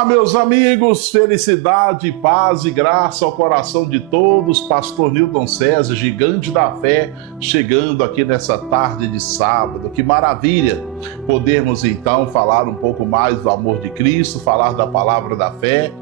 Olá, meus amigos, felicidade, paz e graça ao coração de todos. Pastor Newton César, gigante da fé, chegando aqui nessa tarde de sábado. Que maravilha podermos então falar um pouco mais do amor de Cristo, falar da palavra da fé.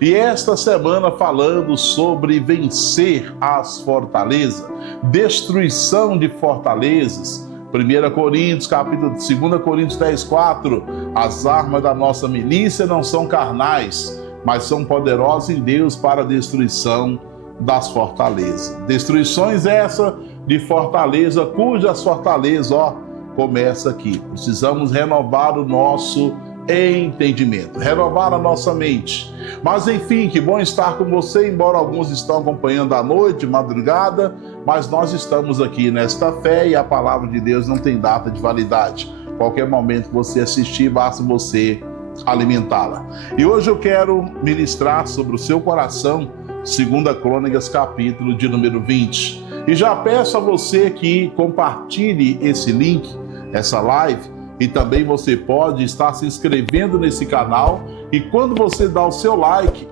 E esta semana falando sobre vencer as fortalezas, destruição de fortalezas. 1 Coríntios, capítulo 2 Coríntios 10:4, as armas da nossa milícia não são carnais, mas são poderosas em Deus para a destruição das fortalezas. Destruições essa de fortaleza, cujas fortalezas, começa aqui. Precisamos renovar o nosso entendimento, renovar a nossa mente. Mas enfim, que bom estar com você, embora alguns estão acompanhando à noite, madrugada, mas nós estamos aqui nesta fé e a palavra de Deus não tem data de validade. Qualquer momento que você assistir, basta você alimentá-la. E hoje eu quero ministrar sobre o seu coração, 2 Crônicas, capítulo de número 20. E já peço a você que compartilhe esse link, essa live, e também você pode estar se inscrevendo nesse canal, e quando você dá o seu like,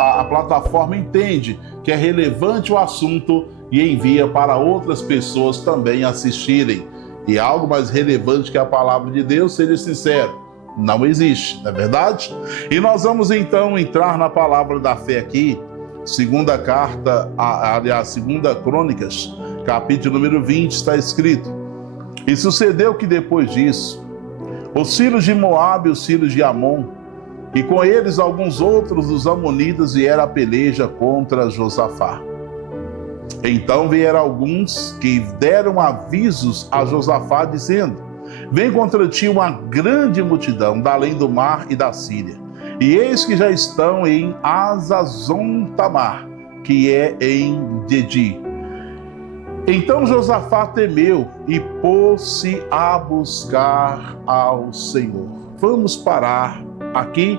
a plataforma entende que é relevante o assunto e envia para outras pessoas também assistirem. E algo mais relevante que a palavra de Deus, seja sincero, não existe, não é verdade? E nós vamos então entrar na palavra da fé aqui, 2 Crônicas, capítulo número 20, está escrito: E sucedeu que depois disso, os filhos de Moabe e os filhos de Amon, e com eles alguns outros dos amonitas, vieram a peleja contra Josafá. Então vieram alguns que deram avisos a Josafá, dizendo: Vem contra ti uma grande multidão da além do mar e da Síria, e eis que já estão em Hazazon-Tamar, que é em Gedi. Então Josafá temeu e pôs-se a buscar ao Senhor. Vamos parar aqui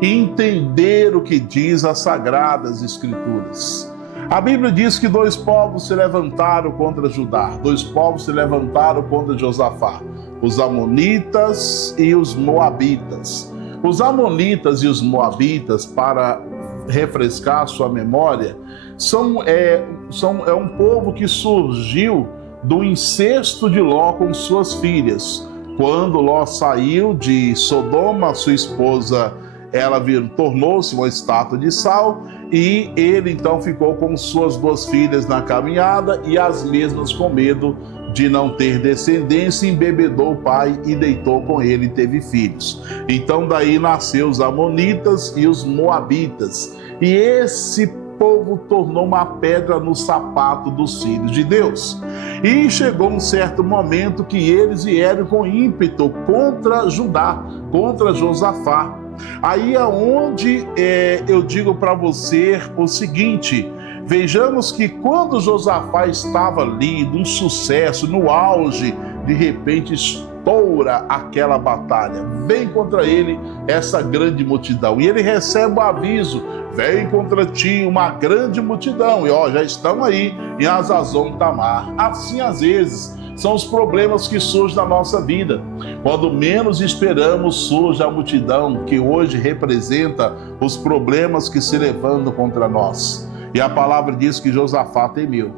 e entender o que diz as Sagradas Escrituras. A Bíblia diz que dois povos se levantaram contra Judá, dois povos se levantaram contra Josafá, os amonitas e os moabitas. Os amonitas e os moabitas, para refrescar sua memória, é um povo que surgiu do incesto de Ló com suas filhas. Quando Ló saiu de Sodoma, sua esposa, ela tornou-se uma estátua de sal, e ele então ficou com suas duas filhas na caminhada, e as mesmas, com medo de não ter descendência, embebedou o pai e deitou com ele e teve filhos. Então daí nasceu os amonitas e os moabitas. E esse povo tornou uma pedra no sapato dos filhos de Deus. E chegou um certo momento que eles vieram com ímpeto contra Judá, contra Josafá. Aí é onde eu digo para você o seguinte: vejamos que quando Josafá estava ali, num sucesso, no auge, de repente estoura aquela batalha. Vem contra ele essa grande multidão. E ele recebe o aviso: vem contra ti uma grande multidão. E já estão aí em Hazazon-Tamar. Assim, às vezes, são os problemas que surgem na nossa vida. Quando menos esperamos, surge a multidão que hoje representa os problemas que se levantam contra nós. E a palavra diz que Josafá temeu.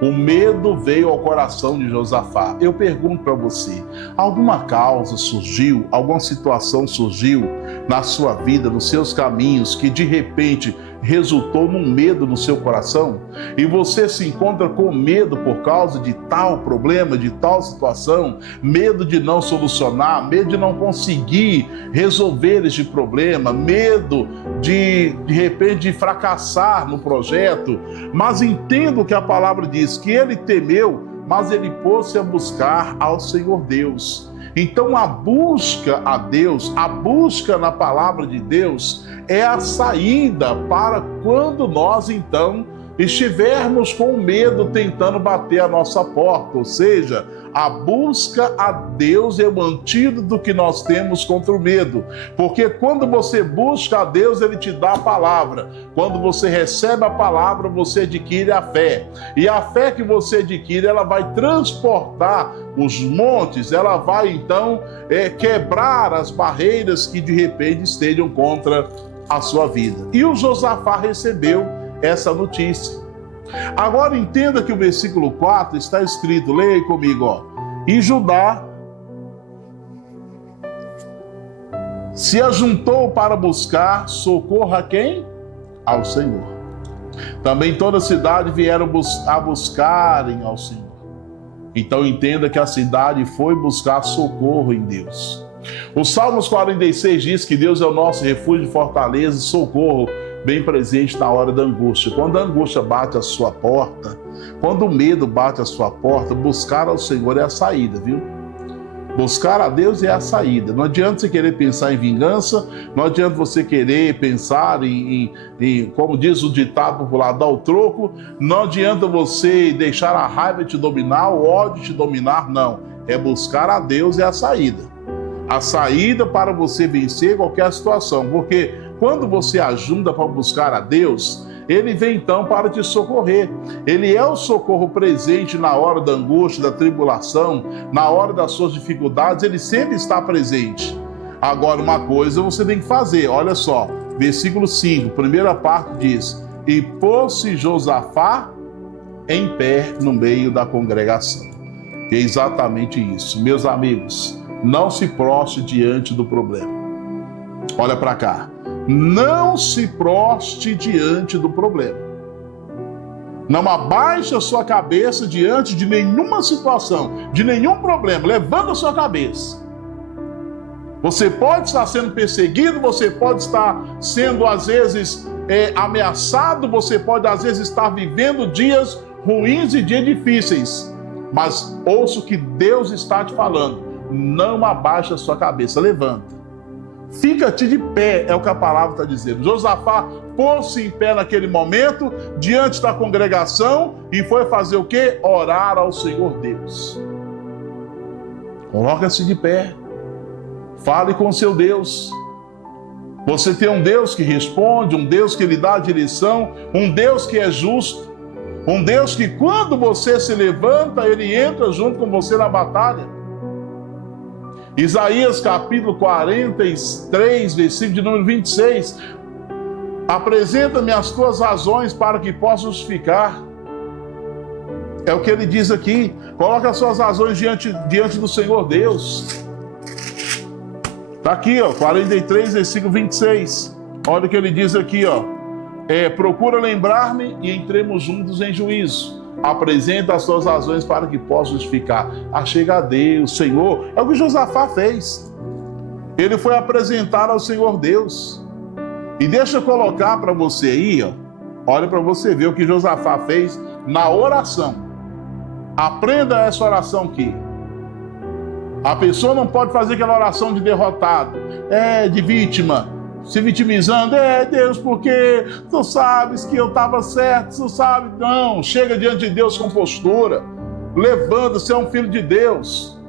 O medo veio ao coração de Josafá. Eu pergunto para você: alguma causa surgiu, alguma situação surgiu na sua vida, nos seus caminhos, que de repente resultou num medo no seu coração? E você se encontra com medo por causa de tal problema, de tal situação, medo de não solucionar, medo de não conseguir resolver este problema, medo de repente de fracassar no projeto. Mas entendo o que a palavra diz, que ele temeu, mas ele pôs-se a buscar ao Senhor Deus. Então a busca a Deus, a busca na palavra de Deus, é a saída para quando nós então estivermos com medo tentando bater a nossa porta. Ou seja, a busca a Deus é o antídoto que nós temos contra o medo. Porque quando você busca a Deus, Ele te dá a palavra. Quando você recebe a palavra, você adquire a fé. E a fé que você adquire, ela vai transportar os montes, ela vai então quebrar as barreiras que de repente estejam contra a sua vida. E o Josafá recebeu essa notícia. Agora entenda que o versículo 4 está escrito, leia aí comigo, ó. E Judá se ajuntou para buscar socorro a quem? Ao Senhor. Também toda a cidade vieram a buscarem ao Senhor. Então entenda que a cidade foi buscar socorro em Deus. O Salmos 46 diz que Deus é o nosso refúgio, fortaleza e socorro bem presente na hora da angústia. Quando a angústia bate a sua porta, quando o medo bate a sua porta, buscar ao Senhor é a saída, viu? Buscar a Deus é a saída. Não adianta você querer pensar em vingança, não adianta você querer pensar em como diz o ditado popular, dar o troco, não adianta você deixar a raiva te dominar, o ódio te dominar, não. É buscar a Deus é a saída. A saída para você vencer qualquer situação, porque quando você ajunta para buscar a Deus, Ele vem então para te socorrer. Ele é o socorro presente na hora da angústia, da tribulação, na hora das suas dificuldades, Ele sempre está presente. Agora, uma coisa você tem que fazer, olha só, versículo 5, primeira parte diz, e pôs-se Josafá em pé no meio da congregação. É exatamente isso. Meus amigos, não se prostre diante do problema. Olha para cá. Não se proste diante do problema. Não abaixe a sua cabeça diante de nenhuma situação, de nenhum problema. Levanta a sua cabeça. Você pode estar sendo perseguido, você pode estar sendo, às vezes, ameaçado, você pode, às vezes, estar vivendo dias ruins e dias difíceis. Mas ouça o que Deus está te falando. Não abaixe a sua cabeça, levanta. Fica-te de pé, é o que a palavra está dizendo. Josafá pôs-se em pé naquele momento, diante da congregação, e foi fazer o quê? Orar ao Senhor Deus. Coloca-se de pé. Fale com seu Deus. Você tem um Deus que responde, um Deus que lhe dá a direção, um Deus que é justo, um Deus que quando você se levanta, Ele entra junto com você na batalha. Isaías capítulo 43, versículo de número 26. Apresenta-me as tuas razões para que possa justificar. É o que ele diz aqui. Coloca as suas razões diante do Senhor Deus. Está aqui, ó, 43, versículo 26. Olha o que ele diz aqui, ó. Procura lembrar-me e entremos juntos em juízo. Apresenta as suas razões para que possa justificar. Achega a Deus, Senhor. É o que Josafá fez. Ele foi apresentar ao Senhor Deus. E deixa eu colocar para você aí, ó. Olha para você ver o que Josafá fez na oração. Aprenda essa oração aqui. A pessoa não pode fazer aquela oração de derrotado, de vítima, se vitimizando, Deus, porque tu sabes que eu estava certo, tu sabe. Não, chega diante de Deus com postura, levanta, você é um filho de Deus,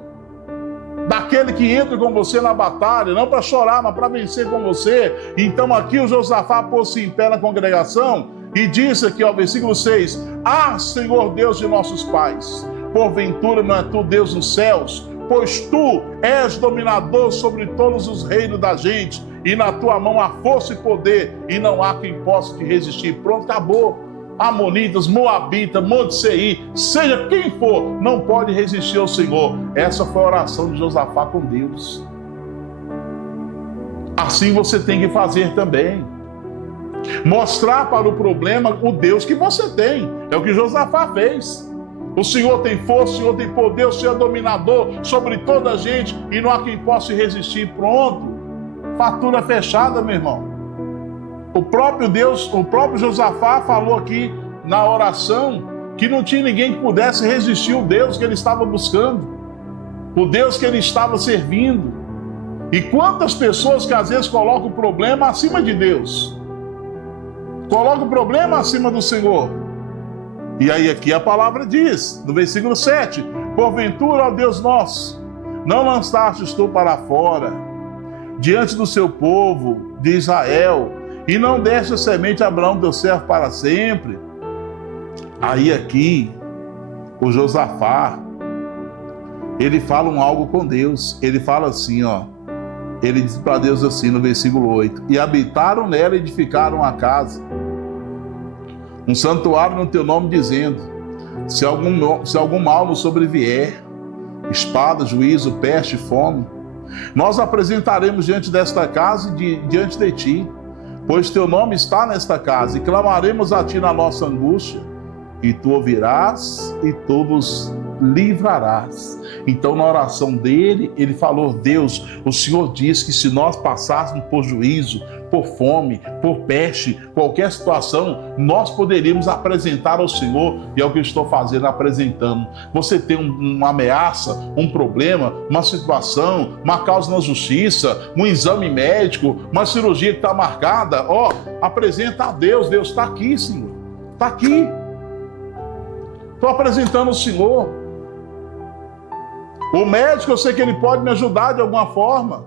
daquele que entra com você na batalha, não para chorar, mas para vencer com você. Então aqui o Josafá pôs-se em pé na congregação e disse aqui, ó, versículo 6, Senhor Deus de nossos pais, porventura não é tu Deus nos céus, pois tu és dominador sobre todos os reinos da gente, e na tua mão há força e poder, e não há quem possa te resistir. Pronto, acabou. Amonitas, Moabita, Monte Seir, seja quem for, não pode resistir ao Senhor. Essa foi a oração de Josafá com Deus. Assim você tem que fazer também. Mostrar para o problema o Deus que você tem. É o que Josafá fez. O Senhor tem força, o Senhor tem poder, o Senhor é dominador sobre toda a gente e não há quem possa resistir. Pronto. Fatura fechada, meu irmão. O próprio Deus, o próprio Josafá falou aqui na oração que não tinha ninguém que pudesse resistir ao Deus que ele estava buscando, o Deus que ele estava servindo. E quantas pessoas que às vezes colocam o problema acima de Deus, colocam o problema acima do Senhor. E aí aqui a palavra diz, no versículo 7, porventura, ó Deus nosso, não lançastes tu para fora, diante do seu povo de Israel, e não deste a semente a Abraão teu servo para sempre. Aí aqui, o Josafá, ele fala algo com Deus, ele fala assim, ó, ele diz para Deus assim no versículo 8, e habitaram nela e edificaram a casa, um santuário no teu nome, dizendo, se algum mal nos sobrevier, espada, juízo, peste, fome, nós apresentaremos diante desta casa e diante de ti, pois teu nome está nesta casa, e clamaremos a ti na nossa angústia, e tu ouvirás e tu nos livrarás. Então, na oração dele, ele falou, Deus, o Senhor diz que se nós passássemos por juízo, por fome, por peste, qualquer situação, nós poderíamos apresentar ao Senhor, e é o que eu estou fazendo, apresentando. Você tem uma ameaça, um problema, uma situação, uma causa na justiça, um exame médico, uma cirurgia que está marcada, ó, apresenta a Deus, Deus está aqui, Senhor, está aqui. Estou apresentando o Senhor. O médico, eu sei que ele pode me ajudar de alguma forma.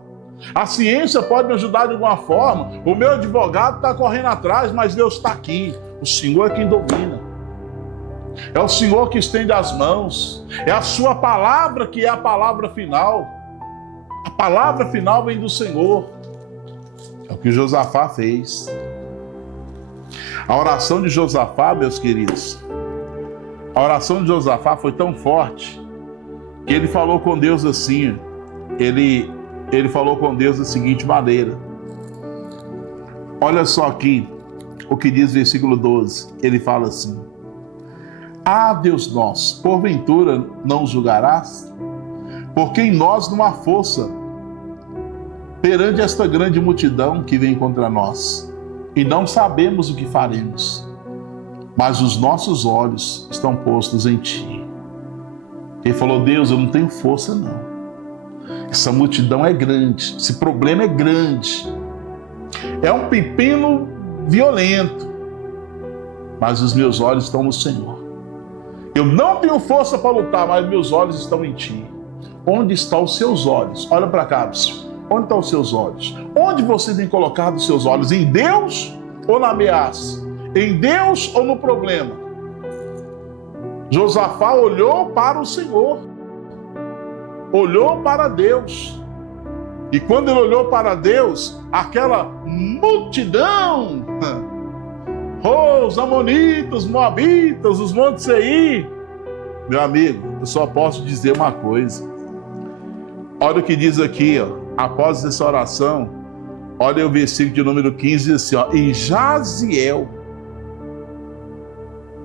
A ciência pode me ajudar de alguma forma. O meu advogado está correndo atrás, mas Deus está aqui. O Senhor é quem domina. É o Senhor que estende as mãos. É a sua palavra que é a palavra final. A palavra final vem do Senhor. É o que Josafá fez. A oração de Josafá, meus queridos, a oração de Josafá foi tão forte que ele falou com Deus assim, ele falou com Deus da seguinte maneira. Olha só aqui o que diz o versículo 12. Ele fala assim, ah, Deus nosso, porventura não julgarás? Porque em nós não há força perante esta grande multidão que vem contra nós, e não sabemos o que faremos. Mas os nossos olhos estão postos em ti. Ele falou, Deus, eu não tenho força não. Essa multidão é grande, esse problema é grande. É um pepino violento. Mas os meus olhos estão no Senhor. Eu não tenho força para lutar, mas meus olhos estão em ti. Onde estão os seus olhos? Olha para cá, onde estão os seus olhos? Onde você tem colocado os seus olhos? Em Deus ou na ameaça? Em Deus ou no problema? Josafá olhou para o Senhor, olhou para Deus, e quando ele olhou para Deus, aquela multidão, os amonitas, os moabitas, os montes Seir, meu amigo, eu só posso dizer uma coisa. Olha o que diz aqui, ó, após essa oração, olha o versículo de número 15, diz assim, ó, e Jaziel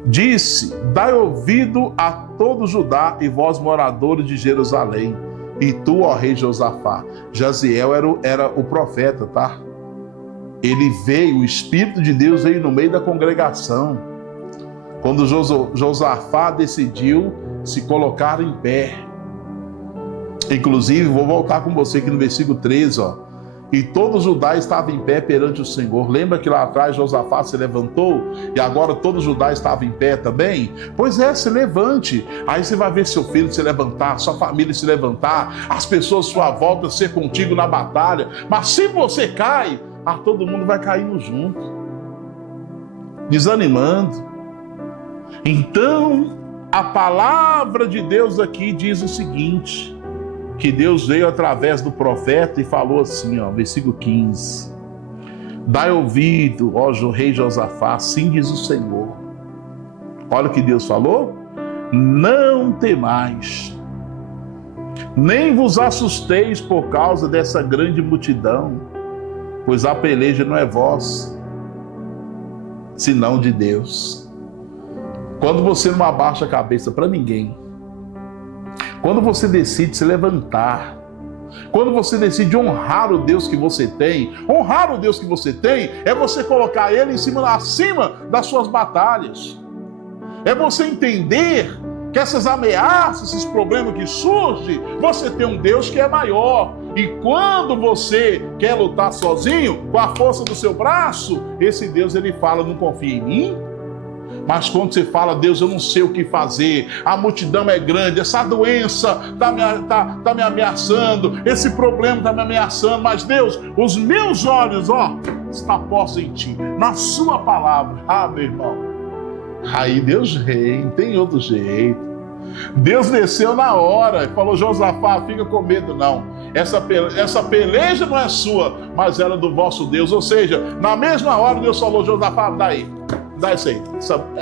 disse, dai ouvido a todo Judá e vós moradores de Jerusalém, e tu, ó rei Josafá. Jaziel era o profeta, tá? Ele veio, o Espírito de Deus veio no meio da congregação, quando Josafá decidiu se colocar em pé. Inclusive, vou voltar com você aqui no versículo 13, ó. E todo Judá estava em pé perante o Senhor. Lembra que lá atrás Josafá se levantou e agora todo Judá estava em pé também? Pois é, se levante. Aí você vai ver seu filho se levantar, sua família se levantar, as pessoas à sua volta ser contigo na batalha. Mas se você cai, todo mundo vai caindo junto, desanimando. Então, a palavra de Deus aqui diz o seguinte, que Deus veio através do profeta e falou assim, ó, versículo 15, dai ouvido, ó rei Josafá, assim diz o Senhor. Olha o que Deus falou, não temais, nem vos assusteis por causa dessa grande multidão, pois a peleja não é vossa, senão de Deus. Quando você não abaixa a cabeça para ninguém, quando você decide se levantar, quando você decide honrar o Deus que você tem, honrar o Deus que você tem é você colocar Ele acima das suas batalhas. É você entender que essas ameaças, esses problemas que surgem, você tem um Deus que é maior. E quando você quer lutar sozinho, com a força do seu braço, esse Deus ele fala, não confia em mim? Mas quando você fala, Deus, eu não sei o que fazer, a multidão é grande, essa doença tá me ameaçando, esse problema está me ameaçando, mas Deus, os meus olhos, está postos em Ti, na Sua palavra. Meu irmão, aí Deus reina, tem outro jeito. Deus desceu na hora e falou, Josafá, fica com medo não. Essa peleja não é sua, mas era do vosso Deus. Ou seja, na mesma hora Deus falou, Josafá, dá isso aí.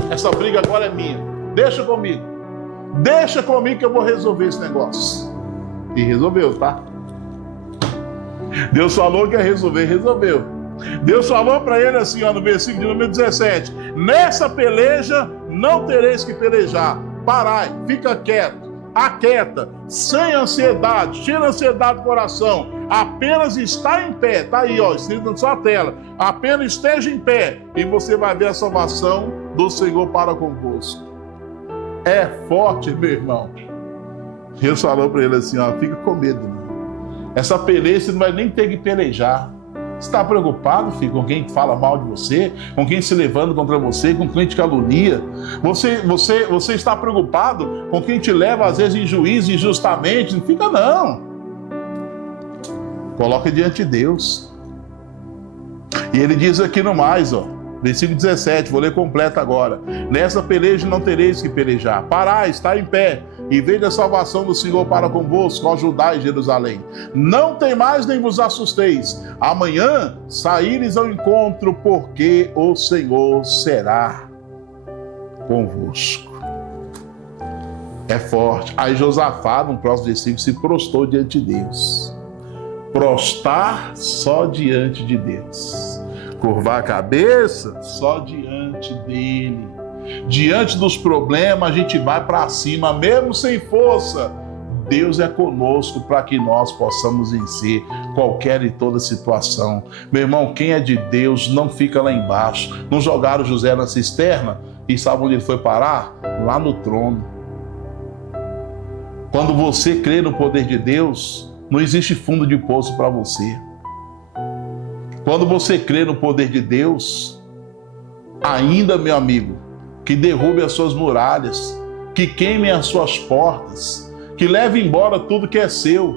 Essa briga agora é minha. Deixa comigo que eu vou resolver esse negócio. E resolveu, tá? Deus falou que ia resolver, resolveu. Deus falou para ele assim, no versículo de número 17, nessa peleja não tereis que pelejar. Parai, fica quieto, aquieta, sem ansiedade, tira a ansiedade do coração, apenas está em pé, tá aí, escrito na sua tela, apenas esteja em pé e você vai ver a salvação do Senhor para convosco. É forte, meu irmão. Deus falou para ele assim, fica com medo, não. Essa peleja você não vai nem ter que pelejar. Você está preocupado, filho, com quem fala mal de você, com quem se levanta contra você, com quem te calunia? Você está preocupado com quem te leva, às vezes, em juízo injustamente? Não fica, não. Coloca diante de Deus. E ele diz aqui no mais, versículo 17, vou ler completo agora. Nessa peleja não tereis que pelejar. Parai, está em pé, e veja a salvação do Senhor para convosco, ó Judá e Jerusalém. Não temais nem vos assusteis. Amanhã saíres ao encontro, porque o Senhor será convosco. É forte. Aí Josafá, no próximo versículo, se prostrou diante de Deus. Prostrar só diante de Deus. Curvar a cabeça só diante dele. Diante dos problemas, a gente vai para cima, mesmo sem força. Deus é conosco para que nós possamos vencer qualquer e toda situação. Meu irmão, quem é de Deus não fica lá embaixo. Não jogaram José na cisterna e sabe onde ele foi parar? Lá no trono. Quando você crê no poder de Deus, não existe fundo de poço para você. Quando você crê no poder de Deus, ainda, meu amigo, que derrube as suas muralhas, que queime as suas portas, que leve embora tudo que é seu.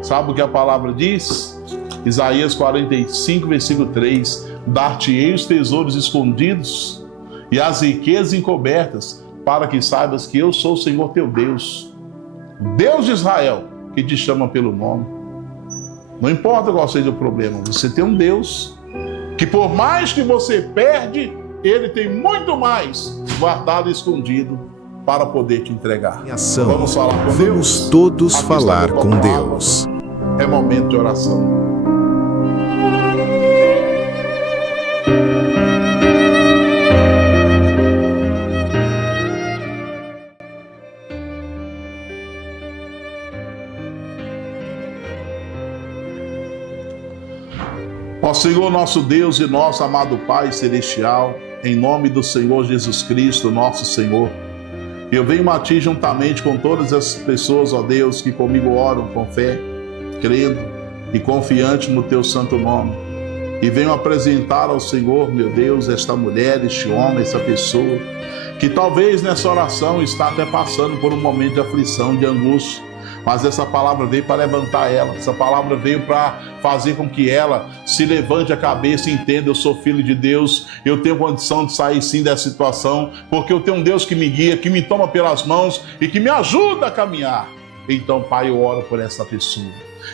Sabe o que a palavra diz? Isaías 45, versículo 3, dar-te-ei os tesouros escondidos e as riquezas encobertas, para que saibas que eu sou o Senhor teu Deus, Deus de Israel, que te chama pelo nome. Não importa qual seja o problema, você tem um Deus que, por mais que você perde, Ele tem muito mais guardado e escondido para poder te entregar. Vamos falar com Deus? Vamos todos falar com Deus. É momento de oração. Ó Senhor, nosso Deus e nosso amado Pai Celestial, em nome do Senhor Jesus Cristo, nosso Senhor, eu venho a Ti juntamente com todas as pessoas, ó Deus, que comigo oram com fé, crendo e confiante no Teu santo nome. E venho apresentar ao Senhor, meu Deus, esta mulher, este homem, essa pessoa, que talvez nessa oração está até passando por um momento de aflição, de angústia. Mas essa palavra veio para levantar ela, essa palavra veio para fazer com que ela se levante a cabeça e entenda: eu sou filho de Deus, eu tenho condição de sair sim dessa situação, porque eu tenho um Deus que me guia, que me toma pelas mãos e que me ajuda a caminhar. Então, Pai, eu oro por essa pessoa.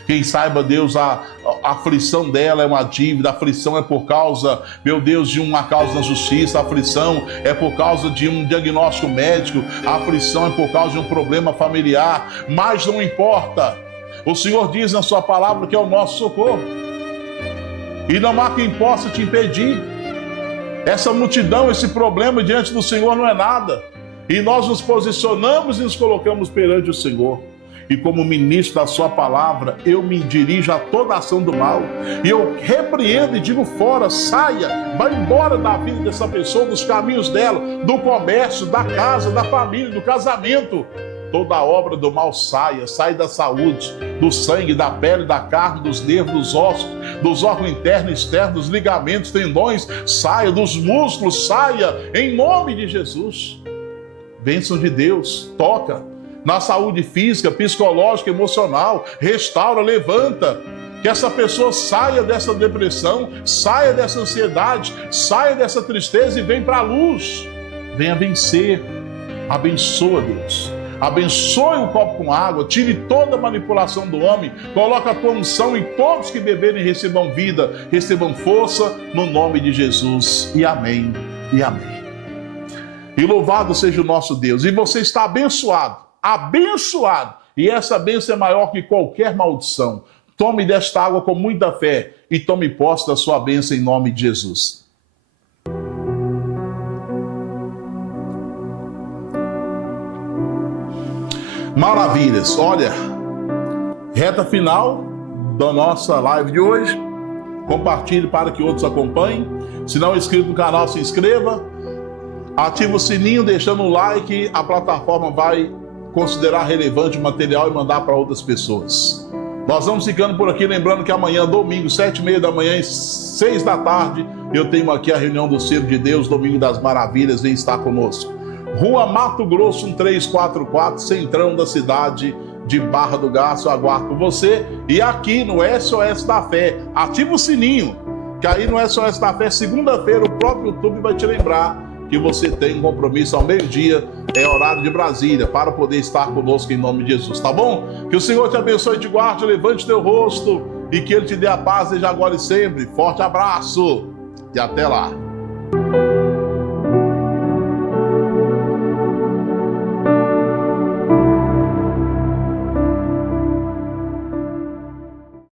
Quem saiba, Deus, a aflição dela é uma dívida, a aflição é por causa, meu Deus, de uma causa na justiça, a aflição é por causa de um diagnóstico médico, a aflição é por causa de um problema familiar, mas não importa. O Senhor diz na sua palavra que é o nosso socorro. E não há quem possa te impedir. Essa multidão, esse problema diante do Senhor não é nada. E nós nos posicionamos e nos colocamos perante o Senhor. E como ministro da sua palavra, eu me dirijo a toda ação do mal. E eu repreendo e digo: fora, saia, vai embora da vida dessa pessoa, dos caminhos dela, do comércio, da casa, da família, do casamento. toda obra do mal saia da saúde, do sangue, da pele, da carne, dos nervos, dos ossos, dos órgãos internos e externos, dos ligamentos, tendões, saia dos músculos, saia, em nome de Jesus. Bênção de Deus, toca na saúde física, psicológica, emocional, restaura, levanta. Que essa pessoa saia dessa depressão, saia dessa ansiedade, saia dessa tristeza e venha para a luz. Venha vencer. Abençoa, Deus. Abençoe o copo com água, tire toda a manipulação do homem, coloca a tua unção e todos que beberem recebam vida, recebam força, no nome de Jesus. E amém, e amém. E louvado seja o nosso Deus. E você está abençoado, abençoado. E essa bênção é maior que qualquer maldição. Tome desta água com muita fé e tome posse da sua bênção em nome de Jesus. Maravilhas, olha, reta final da nossa live de hoje. Compartilhe para que outros acompanhem. Se não é inscrito no canal, se inscreva. Ative o sininho, deixando o like. A plataforma vai considerar relevante o material e mandar para outras pessoas. Nós vamos ficando por aqui, lembrando que amanhã, domingo, 7h30 da manhã e 6 da tarde, eu tenho aqui a reunião do Ciro de Deus, Domingo das Maravilhas, vem estar conosco. Rua Mato Grosso 1344, centrão da cidade de Barra do Garça. Eu aguardo por você. E aqui no SOS da Fé, ativa o sininho, que aí no SOS da Fé, segunda-feira, o próprio YouTube vai te lembrar que você tem um compromisso ao meio-dia, é horário de Brasília, para poder estar conosco em nome de Jesus, tá bom? Que o Senhor te abençoe e te guarde, levante teu rosto e que Ele te dê a paz desde agora e sempre. Forte abraço e até lá.